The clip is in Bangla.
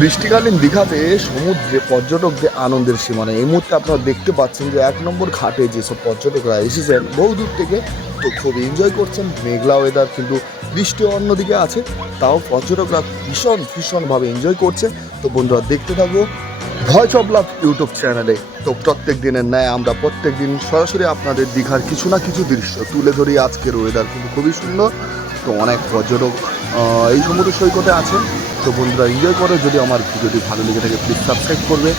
বৃষ্টিকালীন দীঘাতে সমুদ্রে পর্যটকদের আনন্দের সীমানা। এই মুহূর্তে আপনারা দেখতে পাচ্ছেন যে এক নম্বর ঘাটে যেসব পর্যটকরা এসেছেন, বহু দূর থেকে তো খুব এনজয় করছেন মেঘলা ওয়েদার কিন্তু বৃষ্টি অন্যদিকে আছে, তাও পর্যটকরা ভীষণ, ভীষণভাবে এনজয় করছে তো বন্ধুরা, দেখতে থাকব ভয়েস অফ লাভ ইউটিউব চ্যানেলে তো প্রত্যেক দিনের ন্যায় আমরা প্রত্যেক দিন সরাসরি আপনাদের দীঘার কিছু না কিছু দৃশ্য তুলে ধরি আজকের ওয়েদার কিন্তু খুবই সুন্দর। তো অনেক পর্যটক এই সমুদ্র সৈকতে আছেন। তো বন্ধুরা এনজয় করো। যদি আমার ভিডিওটি ভালো লেগে থাকে প্লিজ সাবস্ক্রাইব করবে।